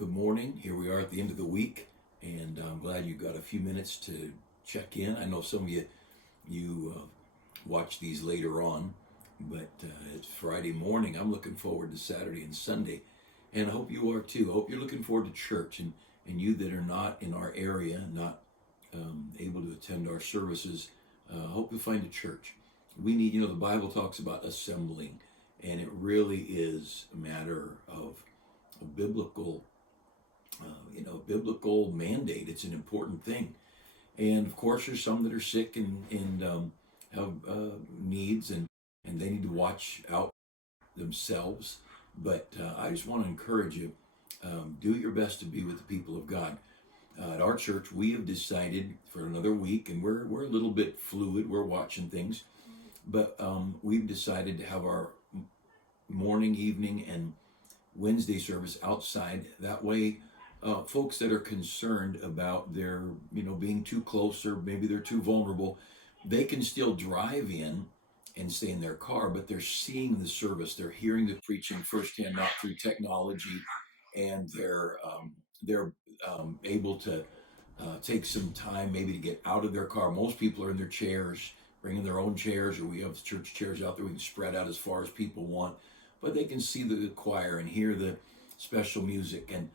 Good morning. Here we are at the end of the week, and I'm glad you got a few minutes to check in. I know some of you watch these later on, but it's Friday morning. I'm looking forward to Saturday and Sunday, and I hope you are too. I hope you're looking forward to church, and you that are not in our area, not able to attend our services, hope you find a church. We need, the Bible talks about assembling, and it really is a matter of a biblical biblical mandate. It's an important thing. And of course, there's some that are sick and have needs, and they need to watch out themselves. But I just want to encourage you, do your best to be with the people of God. At our church, we have decided for another week, and we're a little bit fluid. We're watching things, but we've decided to have our morning, evening, and Wednesday service outside. That way, folks that are concerned about their, being too close, or maybe they're too vulnerable, they can still drive in and stay in their car, but they're seeing the service, they're hearing the preaching firsthand, not through technology, and they're able to take some time maybe to get out of their car. Most people are in their chairs, bringing their own chairs, or we have church chairs out there we can spread out as far as people want, but they can see the choir and hear the special music, and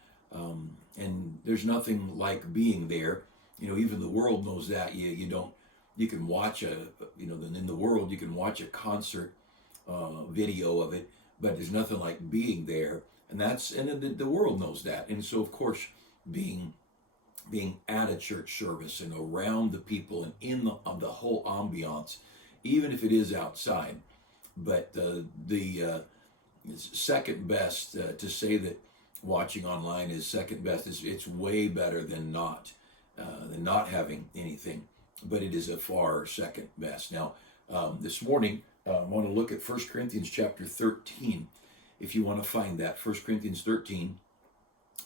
there's nothing like being there. Even the world knows that. You can watch in the world you can watch a concert video of it, but there's nothing like being there, and the world knows that. And so of course, being at a church service and around the people and in the whole ambiance, even if it is outside, but the second best, to say that watching online is second best, it's way better than not having anything, but it is a far second best. Now, this morning, I want to look at 1 Corinthians chapter 13, if you want to find that, 1 Corinthians 13.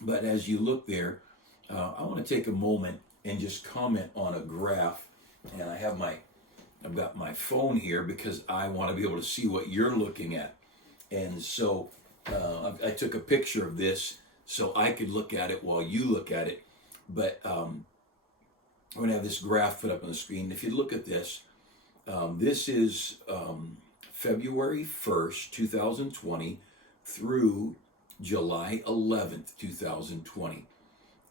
But as you look there, I want to take a moment and just comment on a graph, and I've got my phone here because I want to be able to see what you're looking at. And so I took a picture of this so I could look at it while you look at it. But I'm going to have this graph put up on the screen. If you look at this, this is February 1st, 2020 through July 11th, 2020.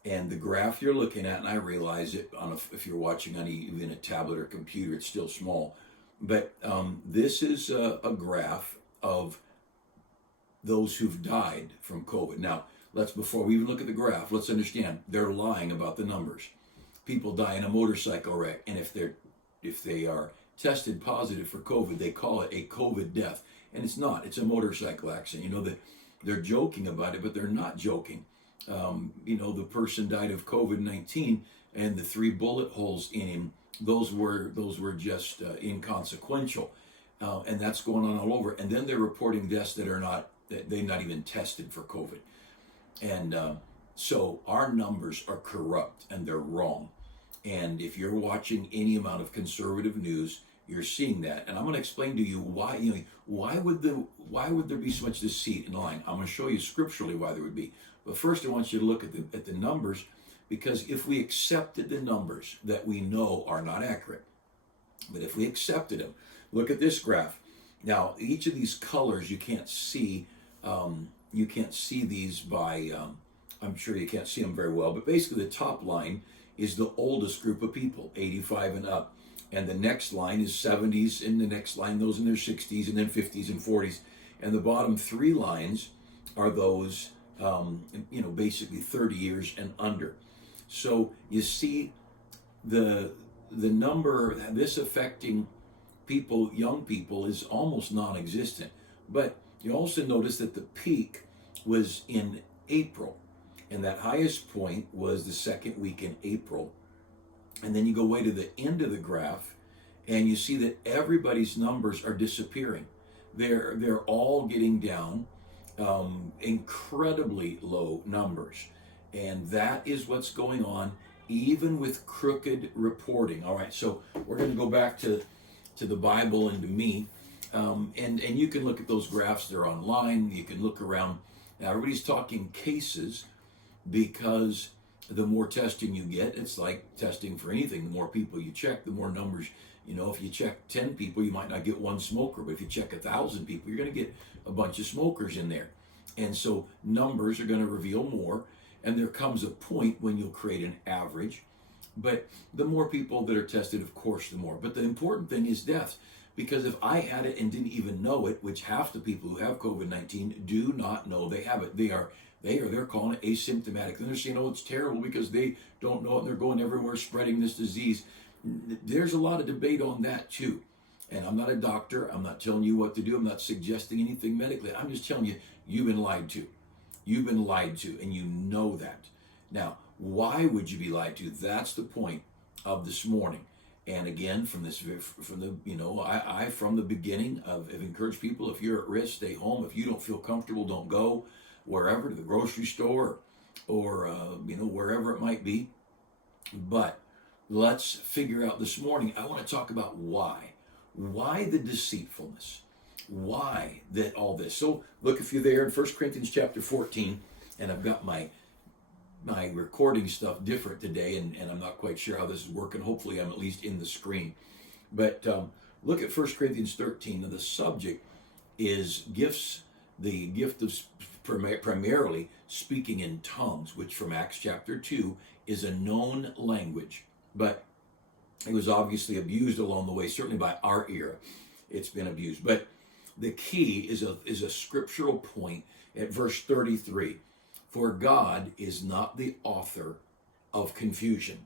And the graph you're looking at, and I realize it, if you're watching on even a tablet or computer, it's still small. But this is a graph of those who've died from COVID. Now, before we even look at the graph, let's understand they're lying about the numbers. People die in a motorcycle wreck, and if they are tested positive for COVID, they call it a COVID death, and it's not. It's a motorcycle accident. They're joking about it, but they're not joking. The person died of COVID-19, and the 3 bullet holes in him, those were just inconsequential, and that's going on all over. And then they're reporting deaths that they're not even tested for COVID. And so our numbers are corrupt and they're wrong. And if you're watching any amount of conservative news, you're seeing that. And I'm going to explain to you why. Why would there be so much deceit and lying? I'm going to show you scripturally why there would be. But first, I want you to look at the numbers, because if we accepted the numbers that we know are not accurate, but if we accepted them, look at this graph. Now, each of these colors you can't see. You can't see these by, I'm sure you can't see them very well, but basically the top line is the oldest group of people, 85 and up. And the next line is 70s, and the next line, those in their 60s, and then 50s and 40s. And the bottom 3 lines are those, basically 30 years and under. So you see the number, this affecting people, young people, is almost non-existent. But you also notice that the peak was in April, and that highest point was the second week in April. And then you go way to the end of the graph, and you see that everybody's numbers are disappearing. They're all getting down, incredibly low numbers. And that is what's going on, even with crooked reporting. All right, so we're going to go back to the Bible and to me. And you can look at those graphs. They're online. You can look around. Now, everybody's talking cases, because the more testing you get, it's like testing for anything. The more people you check, the more numbers. If you check 10 people, you might not get one smoker, but if you check 1,000 people, you're going to get a bunch of smokers in there. And so numbers are going to reveal more, and there comes a point when you'll create an average. But the more people that are tested, of course, the more. But the important thing is deaths, because if I had it and didn't even know it, which half the people who have COVID-19 do not know they have it, they're calling it asymptomatic. And they're saying, oh, it's terrible because they don't know it and they're going everywhere spreading this disease. There's a lot of debate on that too. And I'm not a doctor. I'm not telling you what to do. I'm not suggesting anything medically. I'm just telling you, you've been lied to. You've been lied to, and you know that. Now, why would you be lied to? That's the point of this morning. And again, from the beginning have encouraged people, if you're at risk, stay home. If you don't feel comfortable, don't go wherever, to the grocery store or wherever it might be. But let's figure out this morning, I want to talk about why. Why the deceitfulness? Why that all this? So look, if you're there in 1 Corinthians chapter 14, and I've got my recording stuff different today, and I'm not quite sure how this is working. Hopefully I'm at least in the screen. But look at 1 Corinthians 13. Now the subject is gifts, the gift of primarily speaking in tongues, which from Acts chapter 2 is a known language. But it was obviously abused along the way, certainly by our era. It's been abused. But the key is a scriptural point at verse 33. For God is not the author of confusion,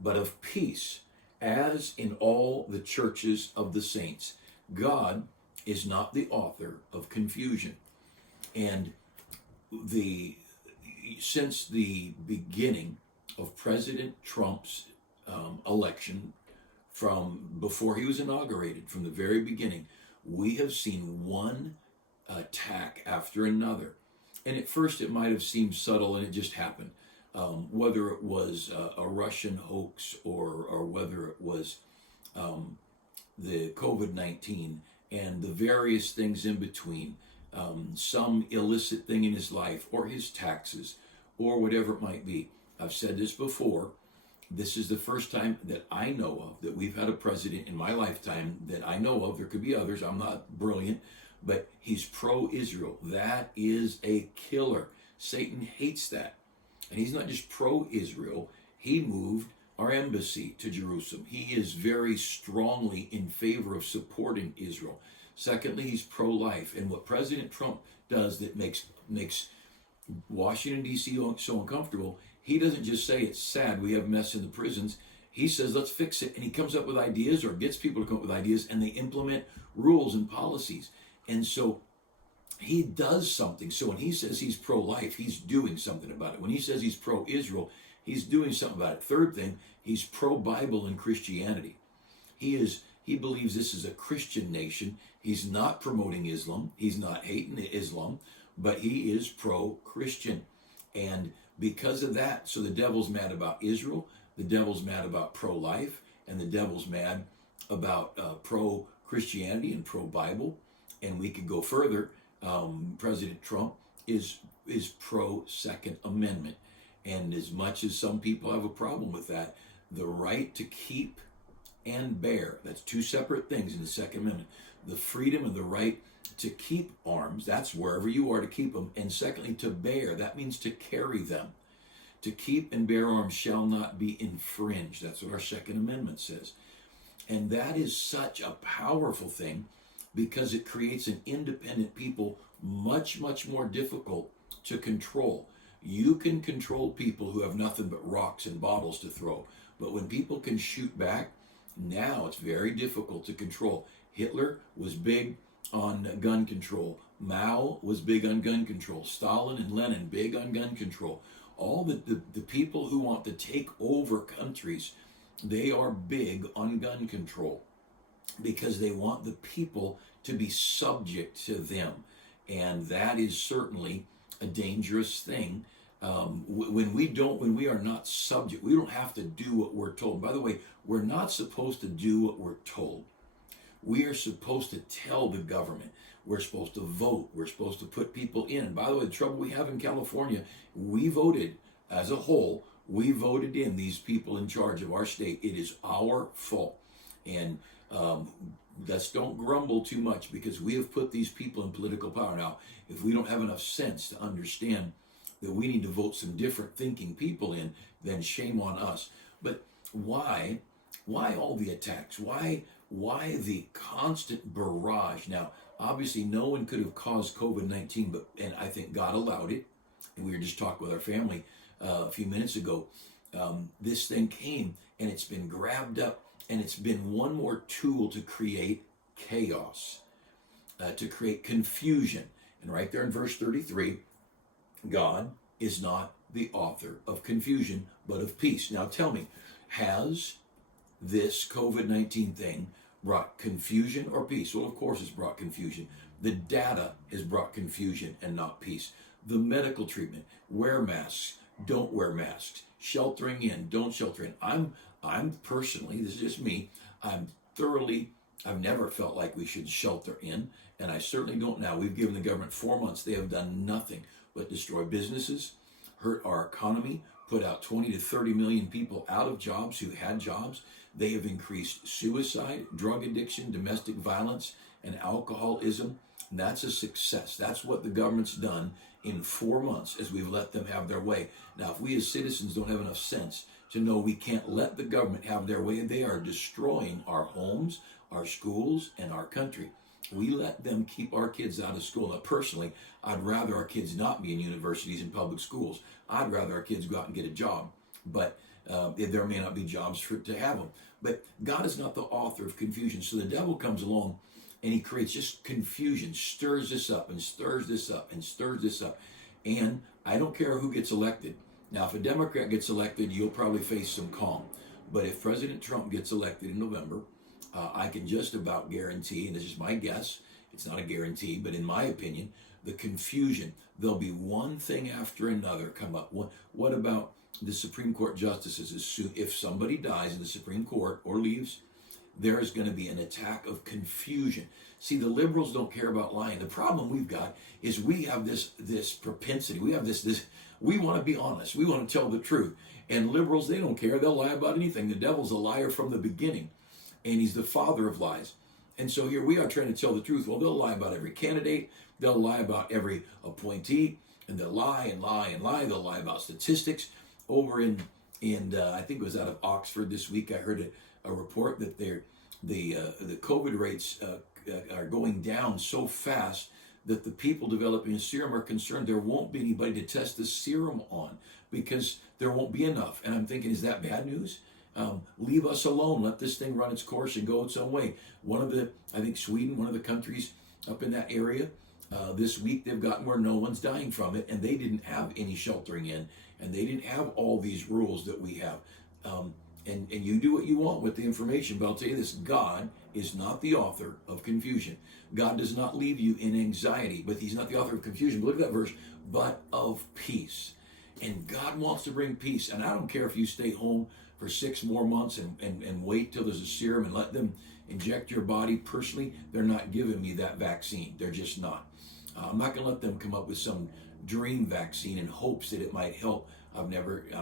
but of peace, as in all the churches of the saints. God is not the author of confusion. And since the beginning of President Trump's election, from before he was inaugurated, from the very beginning, we have seen one attack after another. And at first it might have seemed subtle and it just happened. Whether it was a Russian hoax or whether it was the COVID-19 and the various things in between, some illicit thing in his life or his taxes or whatever it might be. I've said this before. This is the first time that I know of that we've had a president in my lifetime that I know of. There could be others. I'm not brilliant, but he's pro-Israel. That is a killer. Satan hates that. And he's not just pro-Israel. He moved our embassy to Jerusalem. He is very strongly in favor of supporting Israel. Secondly, he's pro-life. And what President Trump does that makes Washington, D.C. so uncomfortable, he doesn't just say it's sad we have mess in the prisons. He says, let's fix it. And he comes up with ideas or gets people to come up with ideas, and they implement rules and policies. And so he does something. So when he says he's pro-life, he's doing something about it. When he says he's pro-Israel, he's doing something about it. Third thing, he's pro-Bible and Christianity. He believes this is a Christian nation. He's not promoting Islam. He's not hating Islam, but he is pro-Christian. And because of that, so the devil's mad about Israel, the devil's mad about pro-life, and the devil's mad about pro-Christianity and pro-Bible. And we could go further. President Trump is pro-Second Amendment. And as much as some people have a problem with that, the right to keep and bear, that's two separate things in the Second Amendment. The freedom and the right to keep arms, that's wherever you are to keep them. And secondly, to bear, that means to carry them. To keep and bear arms shall not be infringed. That's what our Second Amendment says. And that is such a powerful thing because it creates an independent people much, much more difficult to control. You can control people who have nothing but rocks and bottles to throw. But when people can shoot back, now it's very difficult to control. Hitler was big on gun control. Mao was big on gun control. Stalin and Lenin, big on gun control. All the people who want to take over countries, they are big on gun control because they want the people to be subject to them. And that is certainly a dangerous thing. When we are not subject, we don't have to do what we're told. By the way, we're not supposed to do what we're told. We are supposed to tell the government. We're supposed to vote. We're supposed to put people in. And by the way, the trouble we have in California, we voted as a whole, we voted in these people in charge of our state. It is our fault. And let's don't grumble too much, because we have put these people in political power. Now, if we don't have enough sense to understand that we need to vote some different thinking people in, then shame on us. But why all the attacks? Why the constant barrage? Now, obviously, no one could have caused COVID-19, and I think God allowed it. And we were just talking with our family a few minutes ago. This thing came, and it's been grabbed up, and it's been one more tool to create chaos, to create confusion. And right there in verse 33, God is not the author of confusion, but of peace. Now tell me, has this COVID-19 thing brought confusion or peace? Well, of course it's brought confusion. The data has brought confusion and not peace. The medical treatment, wear masks, don't wear masks, sheltering in, don't shelter in. I'm personally, this is just me, I've never felt like we should shelter in, and I certainly don't now. We've given the government 4 months. They have done nothing but destroy businesses, hurt our economy, put out 20 to 30 million people out of jobs who had jobs. They have increased suicide, drug addiction, domestic violence, and alcoholism. And that's a success. That's what the government's done in 4 months as we've let them have their way. Now, if we as citizens don't have enough sense to know we can't let the government have their way, they are destroying our homes, our schools, and our country. We let them keep our kids out of school. Now, personally, I'd rather our kids not be in universities and public schools. I'd rather our kids go out and get a job. But there may not be jobs to have them. But God is not the author of confusion. So the devil comes along and he creates just confusion, stirs this up and stirs this up and stirs this up. And I don't care who gets elected. Now, if a Democrat gets elected, you'll probably face some calm. But if President Trump gets elected in November, I can just about guarantee, and this is my guess, it's not a guarantee, but in my opinion, the confusion, there'll be one thing after another come up. What about the Supreme Court justices? If somebody dies in the Supreme Court or leaves, there's going to be an attack of confusion. See, the liberals don't care about lying. The problem we've got is we have this propensity. We have this, we want to be honest. We want to tell the truth. And liberals, they don't care. They'll lie about anything. The devil's a liar from the beginning, and he's the father of lies. And so here we are trying to tell the truth. Well, they'll lie about every candidate. They'll lie about every appointee, and they'll lie and lie and lie. They'll lie about statistics. Over in I think it was out of Oxford this week, I heard a report that the COVID rates are going down so fast that the people developing a serum are concerned there won't be anybody to test the serum on because there won't be enough. And I'm thinking, is that bad news? Leave us alone. Let this thing run its course and go its own way. I think Sweden, one of the countries up in that area, this week they've gotten where no one's dying from it, and they didn't have any sheltering in, and they didn't have all these rules that we have. And you do what you want with the information, but I'll tell you this, God is not the author of confusion. God does not leave you in anxiety, but he's not the author of confusion. But look at that verse, but of peace. And God wants to bring peace. And I don't care if you stay home for 6 more months and wait till there's a serum and let them inject your body. Personally, they're not giving me that vaccine. They're just not. I'm not going to let them come up with some dream vaccine in hopes that it might help. I'm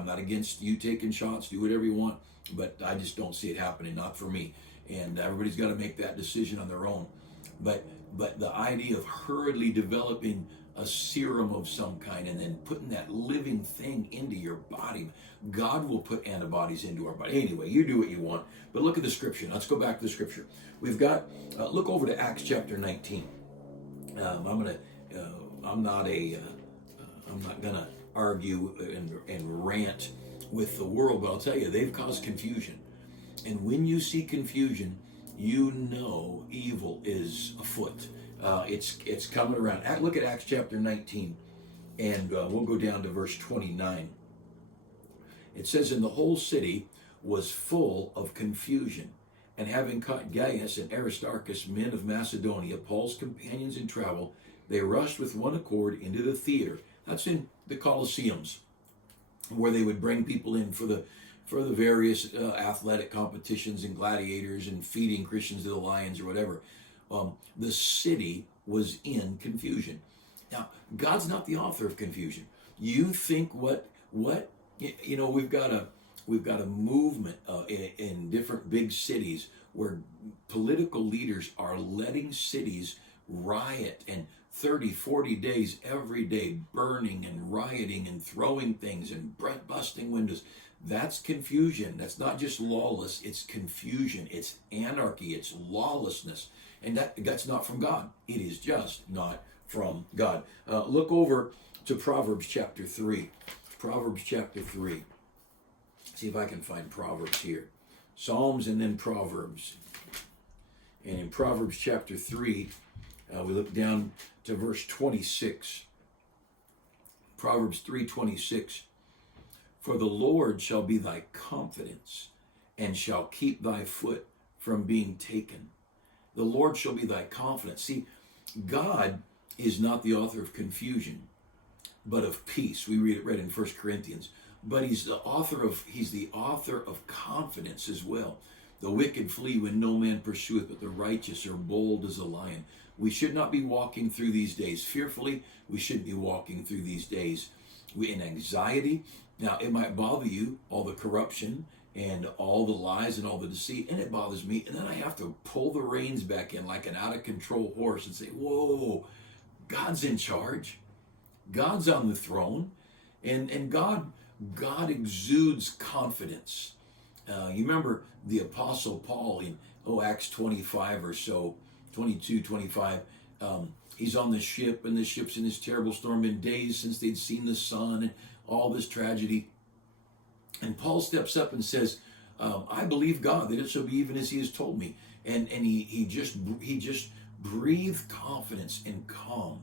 not against you taking shots, do whatever you want, but I just don't see it happening, not for me. And everybody's got to make that decision on their own. But the idea of hurriedly developing a serum of some kind and then putting that living thing into your body, God will put antibodies into our body. Anyway, you do what you want, but look at the scripture. Let's go back to the scripture. We've got, look over to Acts chapter 19. I'm not gonna argue and rant with the world, but I'll tell you, they've caused confusion. And when you see confusion, you know evil is afoot. It's coming around. Look at Acts chapter 19, and we'll go down to verse 29. It says, and the whole city was full of confusion. And having caught Gaius and Aristarchus, men of Macedonia, Paul's companions in travel, they rushed with one accord into the theater. That's in the Colosseums, where they would bring people in for the various athletic competitions and gladiators and feeding Christians to the lions or whatever. The city was in confusion. Now, God's not the author of confusion. You think what You know, we've got a movement in different big cities where political leaders are letting cities riot, and 30, 40 days every day burning and rioting and throwing things and busting windows. That's confusion. That's not just lawless, it's confusion, it's anarchy, it's lawlessness. And that's not from God. It is just not from God. Look over to Proverbs chapter 3. Proverbs chapter 3. See if I can find Proverbs here. Psalms and then Proverbs. And in Proverbs chapter 3, we look down to verse 26. Proverbs 3:26. For the Lord shall be thy confidence, and shall keep thy foot from being taken. The Lord shall be thy confidence. See, God is not the author of confusion, but of peace. We read in 1 Corinthians. But he's the author of confidence as well. The wicked flee when no man pursueth, but the righteous are bold as a lion. We should not be walking through these days fearfully. We shouldn't be walking through these days in anxiety. Now, it might bother you, all the corruption and all the lies and all the deceit, and it bothers me. And then I have to pull the reins back in like an out-of-control horse and say, whoa, God's in charge. God's on the throne. And God exudes confidence. You remember the Apostle Paul in Acts 25 or so, 22, 25. He's on the ship, and the ship's in this terrible storm. Been days since they'd seen the sun and all this tragedy. And Paul steps up and says, I believe God that it shall be even as he has told me. And he just breathed confidence and calm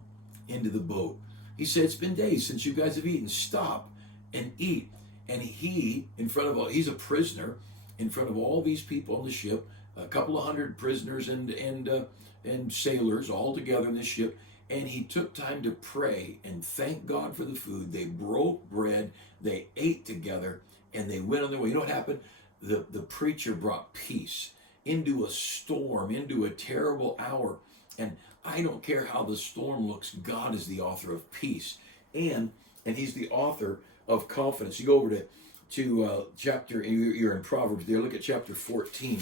into the boat. He said, it's been days since you guys have eaten. Stop and eat. And he's a prisoner in front of all these people on the ship, a couple of hundred prisoners and sailors all together in the ship. And he took time to pray and thank God for the food. They broke bread, they ate together, and they went on their way. You know what happened? The preacher brought peace into a storm, into a terrible hour. And I don't care how the storm looks, God is the author of peace. And he's the author of confidence. You go over to chapter, you're in Proverbs there, look at chapter 14.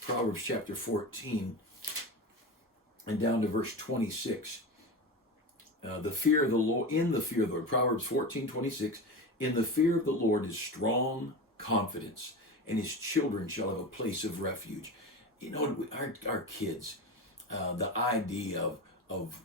Proverbs chapter 14 and down to verse 26. The fear of the Lord, in the fear of the Lord, Proverbs 14:26, in the fear of the Lord is strong confidence, and his children shall have a place of refuge. You know, our kids, the idea of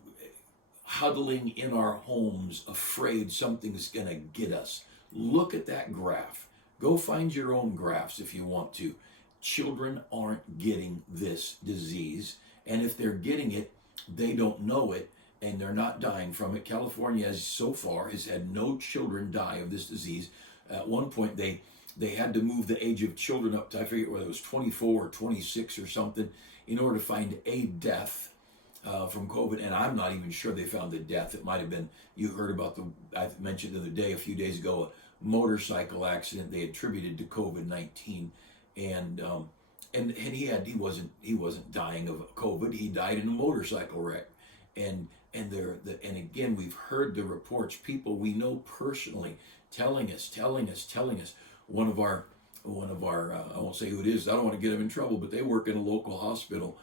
huddling in our homes, afraid something's going to get us. Look at that graph. Go find your own graphs if you want to. Children aren't getting this disease, and if they're getting it, they don't know it, and they're not dying from it. California so far has had no children die of this disease. At one point, they had to move the age of children up to, I forget whether it was 24 or 26 or something, in order to find a death from COVID. And I'm not even sure they found the death. It might have been, you heard about I mentioned the other day, a few days ago, a motorcycle accident they attributed to COVID-19. And he wasn't dying of COVID. He died in a motorcycle wreck. And again, we've heard the reports, people we know personally telling us. One of our I won't say who it is. I don't want to get them in trouble, but they work in a local hospital,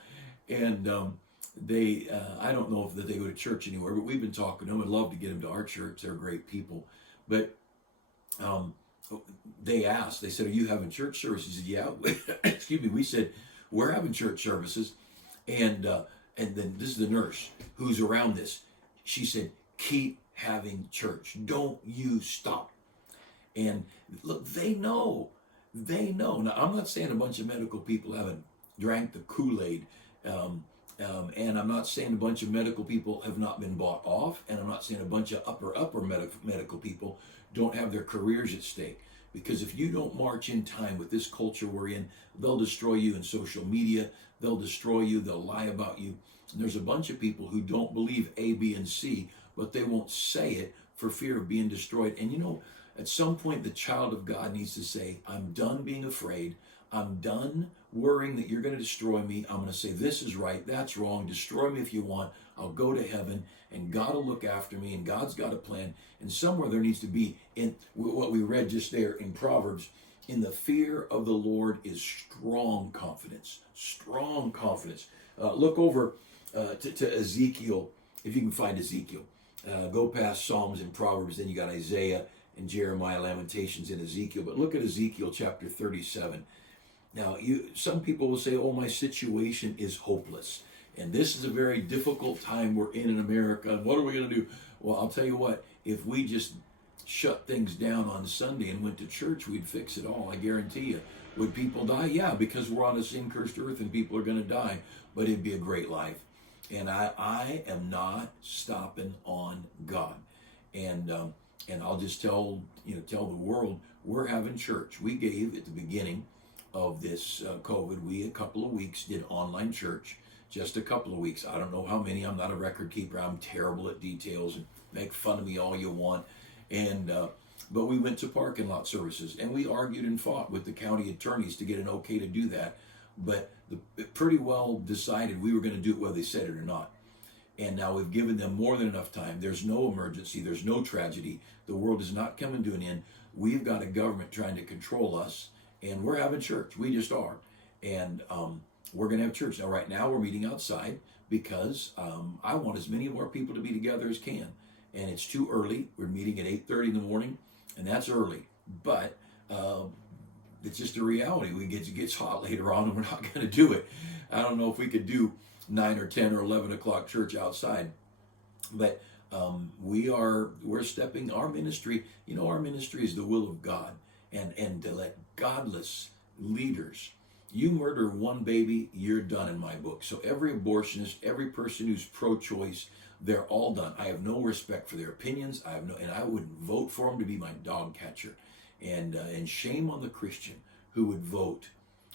and I don't know if they go to church anywhere, but we've been talking to them. I'd love to get them to our church. They're great people, but they asked. They said, "Are you having church services?" He said, "Yeah." Excuse me. We said, "We're having church services," and then this is the nurse who's around this. She said, "Keep having church. Don't you stop." And look, they know. Now, I'm not saying a bunch of medical people haven't drank the Kool-Aid, and I'm not saying a bunch of medical people have not been bought off, and I'm not saying a bunch of upper medical people don't have their careers at stake. Because if you don't march in time with this culture we're in, they'll destroy you in social media, they'll destroy you, they'll lie about you. And there's a bunch of people who don't believe A, B, and C, but they won't say it for fear of being destroyed. And you know, at some point, the child of God needs to say, I'm done being afraid. I'm done worrying that you're going to destroy me. I'm going to say, this is right, that's wrong. Destroy me if you want. I'll go to heaven, and God will look after me, and God's got a plan. And somewhere there needs to be, in what we read just there in Proverbs, in the fear of the Lord is strong confidence. Strong confidence. Look over to Ezekiel, if you can find Ezekiel. Go past Psalms and Proverbs, then you got Isaiah and Jeremiah, Lamentations, and Ezekiel. But look at Ezekiel chapter 37. Now, some people will say, oh, my situation is hopeless. And this is a very difficult time we're in America. And what are we going to do? Well, I'll tell you what, if we just shut things down on Sunday and went to church, we'd fix it all. I guarantee you. Would people die? Yeah, because we're on a sin-cursed earth and people are going to die. But it'd be a great life. And I am not stopping on God. And I'll just tell the world, we're having church. We gave at the beginning of this COVID, we a couple of weeks did online church, just a couple of weeks. I don't know how many. I'm not a record keeper. I'm terrible at details, and make fun of me all you want. And but we went to parking lot services, and we argued and fought with the county attorneys to get an okay to do that. But it pretty well decided we were going to do it whether they said it or not. And now we've given them more than enough time. There's no emergency. There's no tragedy. The world is not coming to an end. We've got a government trying to control us, and we're having church. We just are. And we're going to have church. Now, right now, we're meeting outside because I want as many of our people to be together as can. And it's too early. We're meeting at 8:30 in the morning, and that's early. But it's just a reality. It gets hot later on, and we're not going to do it. I don't know if we could do 9 or 10 or 11 o'clock church outside. But we're stepping our ministry. Our ministry is the will of God. And to let godless leaders, you murder one baby, you're done in my book. So every abortionist, every person who's pro-choice, they're all done. I have no respect for their opinions. And I wouldn't vote for them to be my dog catcher. And shame on the Christian who would vote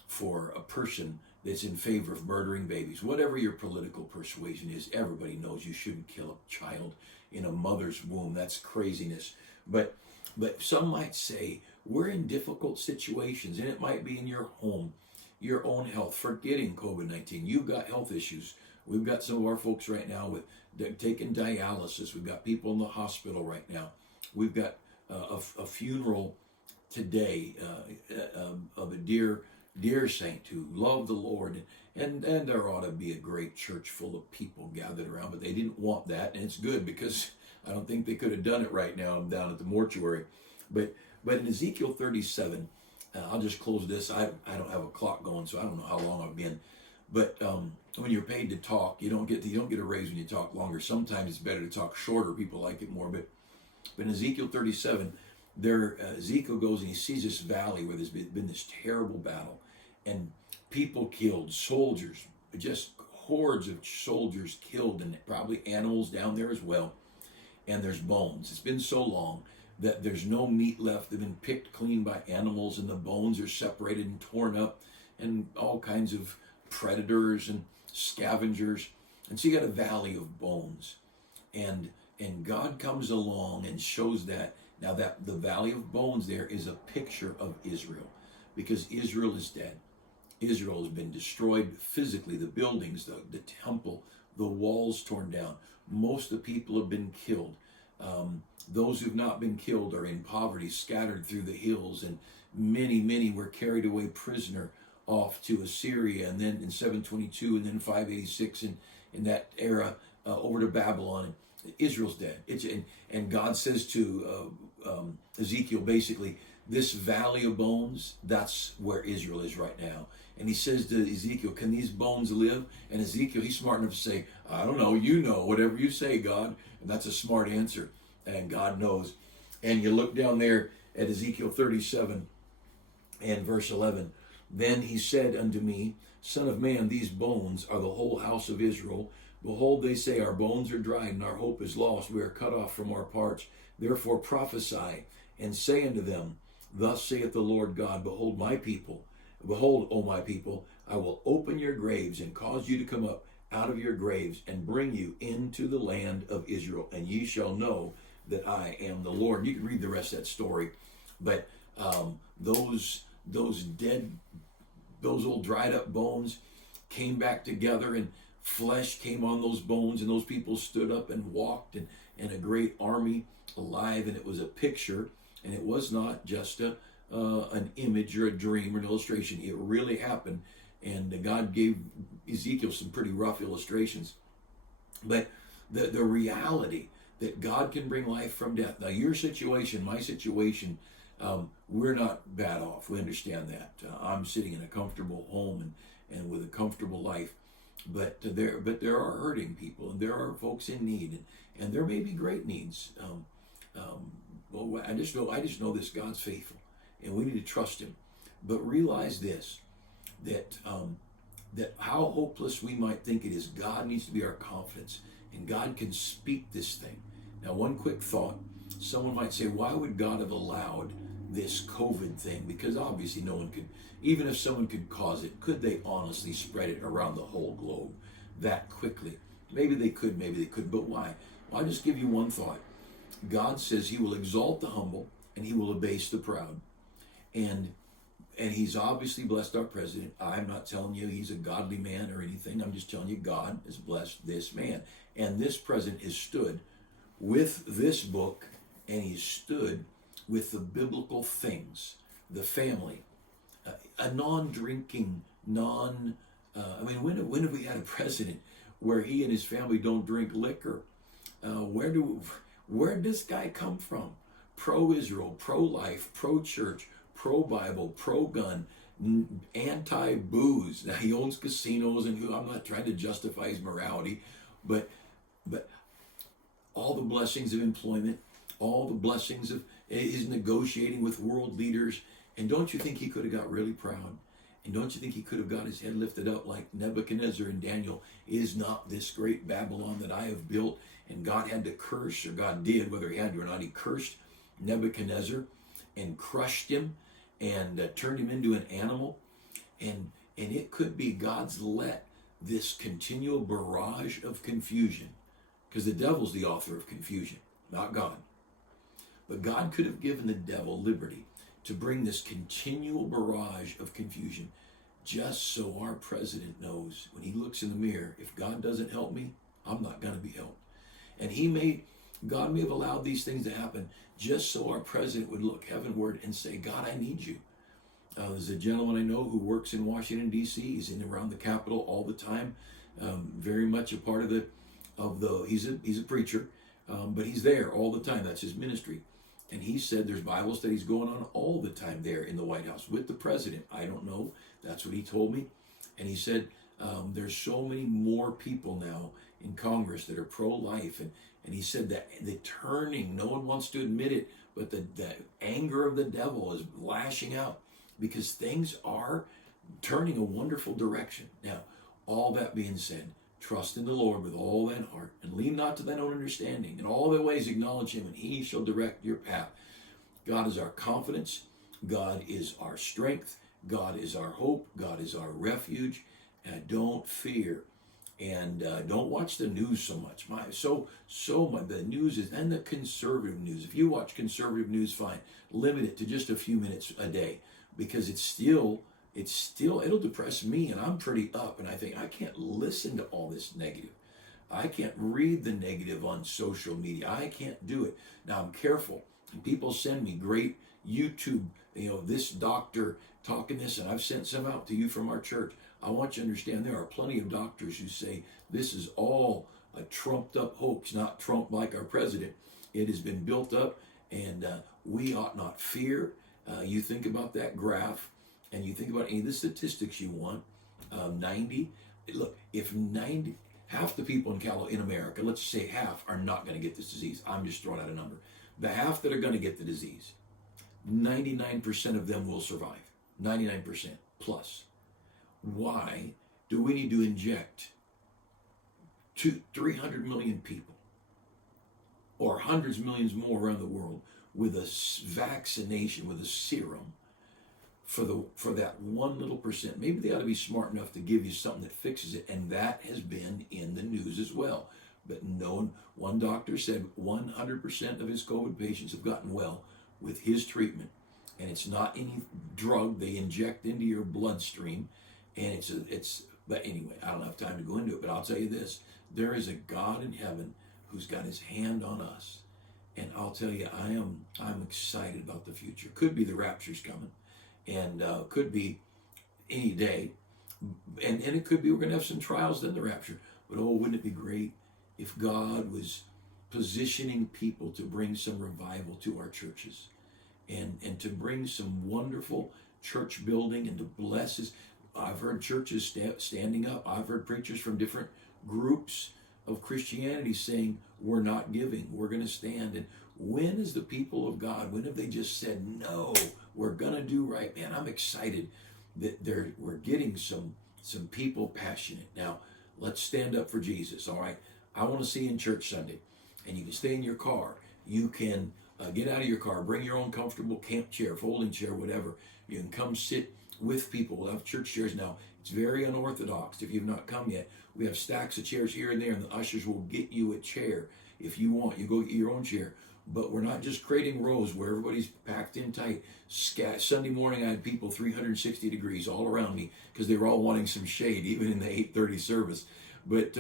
for a person that's in favor of murdering babies. Whatever your political persuasion is, everybody knows you shouldn't kill a child in a mother's womb. That's craziness. But some might say, we're in difficult situations, and it might be in your home, your own health, forgetting COVID-19. You've got health issues. We've got some of our folks right now with taking dialysis. We've got people in the hospital right now. We've got a funeral today of a dear saint who loved the Lord, and there ought to be a great church full of people gathered around, but they didn't want that, and it's good because I don't think they could have done it right now down at the mortuary. But in Ezekiel 37, I'll just close this. I don't have a clock going, so I don't know how long I've been. But when you're paid to talk, you don't get a raise when you talk longer. Sometimes it's better to talk shorter. People like it more. But in Ezekiel 37, Ezekiel goes and he sees this valley where there's been this terrible battle, and people killed, soldiers, just hordes of soldiers killed, and probably animals down there as well. And there's bones. It's been so long that there's no meat left. They've been picked clean by animals, and the bones are separated and torn up, and all kinds of predators and scavengers. And so you got a valley of bones. And God comes along and shows that. Now that the valley of bones there is a picture of Israel, because Israel is dead. Israel has been destroyed physically, the buildings, the temple, the walls torn down. Most of the people have been killed. Those who've not been killed are in poverty, scattered through the hills, and many were carried away prisoner off to Assyria, and then in 722, and then 586, and in that era over to Babylon. Israel's dead. And God says to Ezekiel, basically, this valley of bones, that's where Israel is right now. And he says to Ezekiel, can these bones live? And Ezekiel, he's smart enough to say, I don't know, you know, whatever you say, God. And that's a smart answer. And God knows. And you look down there at Ezekiel 37 and verse 11. Then he said unto me, Son of man, these bones are the whole house of Israel. Behold, they say, our bones are dried, and our hope is lost. We are cut off from our parts. Therefore prophesy, and say unto them, Thus saith the Lord God, Behold, my people, behold, O my people, I will open your graves, and cause you to come up out of your graves, and bring you into the land of Israel, and ye shall know that I am the Lord. You can read the rest of that story, but those dead those old dried up bones came back together, and flesh came on those bones, and those people stood up and walked, and a great army alive. And it was a picture, and it was not just an image or a dream or an illustration. It really happened, and God gave Ezekiel some pretty rough illustrations. But the reality that God can bring life from death. Now, your situation, my situation, we're not bad off. We understand that. I'm sitting in a comfortable home and with a comfortable life. But there are hurting people, and there are folks in need, and there may be great needs. Well, I just know this God's faithful, and we need to trust Him. But realize this, that how hopeless we might think it is, God needs to be our confidence, and God can speak this thing. Now, one quick thought: someone might say, why would God have allowed this COVID thing? Because obviously no one could. Even if someone could cause it, could they honestly spread it around the whole globe that quickly? Maybe they could, maybe they couldn't, but why? Well, I'll just give you one thought. God says He will exalt the humble and He will abase the proud. And He's obviously blessed our president. I'm not telling you he's a godly man or anything. I'm just telling you God has blessed this man. And this president has stood with this book, and he's stood with the biblical things, the family, a non-drinking, when have we had a president where he and his family don't drink liquor? Where did this guy come from? Pro-Israel, pro-life, pro-church, pro-Bible, pro-gun, anti-booze. Now, he owns casinos, and I'm not trying to justify his morality, but all the blessings of employment, all the blessings of his negotiating with world leaders. And don't you think he could have got really proud? And don't you think he could have got his head lifted up like Nebuchadnezzar and Daniel? Is not this great Babylon that I have built? And God had to curse, or God did, whether he had to or not, he cursed Nebuchadnezzar and crushed him and turned him into an animal. And it could be God's let this continual barrage of confusion, because the devil's the author of confusion, not God. But God could have given the devil liberty to bring this continual barrage of confusion, just so our president knows when he looks in the mirror, if God doesn't help me, I'm not going to be helped. And God may have allowed these things to happen just so our president would look heavenward and say, God, I need you. There's a gentleman I know who works in Washington, D.C. He's in around the Capitol all the time, very much a part of he's a preacher, but he's there all the time. That's his ministry. And he said there's Bible studies going on all the time there in the White House with the president. I don't know. That's what he told me. And he said there's so many more people now in Congress that are pro-life. And he said that the turning, no one wants to admit it, but the anger of the devil is lashing out because things are turning a wonderful direction. Now, all that being said, trust in the Lord with all thine heart, and lean not to thine own understanding. In all thy ways acknowledge him, and he shall direct your path. God is our confidence. God is our strength. God is our hope. God is our refuge. And don't fear. And don't watch the news so much. The news is, and the conservative news. If you watch conservative news, fine. Limit it to just a few minutes a day, because it'll depress me, and I'm pretty up, and I think I can't listen to all this negative. I can't read the negative on social media. I can't do it. Now, I'm careful, and people send me great YouTube, this doctor talking this, and I've sent some out to you from our church. I want you to understand there are plenty of doctors who say this is all a trumped up hoax, not Trump like our president. It has been built up, and we ought not fear. You think about that graph, and you think about any of the statistics you want. 90. Look, if half the people in America, let's say half, are not going to get this disease. I'm just throwing out a number. The half that are going to get the disease, 99% of them will survive. 99% plus. Why do we need to inject 300 million people, or hundreds of millions more around the world, with a vaccination, with a serum, for that one little percent? Maybe they ought to be smart enough to give you something that fixes it, and that has been in the news as well. But one doctor said 100% of his COVID patients have gotten well with his treatment. and it's not any drug they inject into your bloodstream, and but anyway, I don't have time to go into it, but I'll tell you this: there is a God in heaven who's got his hand on us, and I'll tell you, I'm excited about the future. Could be the rapture's coming, and could be any day, and it could be we're going to have some trials in the rapture. But oh, wouldn't it be great if God was positioning people to bring some revival to our churches, and to bring some wonderful church building, and to bless his. I've heard churches standing up. I've heard preachers from different groups of Christianity saying, we're not giving, we're going to stand. And when is the people of God, when have they just said, no, we're going to do right? Man, I'm excited that we're getting some people passionate. Now, let's stand up for Jesus, all right? I want to see you in church Sunday. And you can stay in your car. You can get out of your car, bring your own comfortable camp chair, folding chair, whatever. You can come sit with people. We'll have church chairs now. It's very unorthodox. If you've not come yet, we have stacks of chairs here and there, and the ushers will get you a chair. If you want, you go get your own chair. But we're not just creating rows where everybody's packed in tight. Sunday morning, I had people 360 degrees all around me because they were all wanting some shade, even in the 8:30 service. But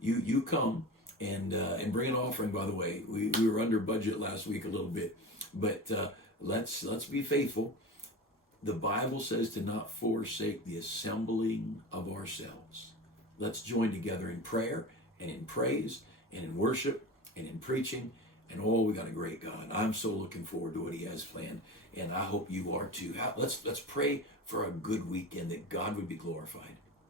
you come and bring an offering. By the way, we were under budget last week a little bit, but let's be faithful. The Bible says to not forsake the assembling of ourselves. Let's join together in prayer and in praise and in worship and in preaching. And oh, we got a great God. I'm so looking forward to what he has planned, and I hope you are too. Let's pray for a good weekend, that God would be glorified.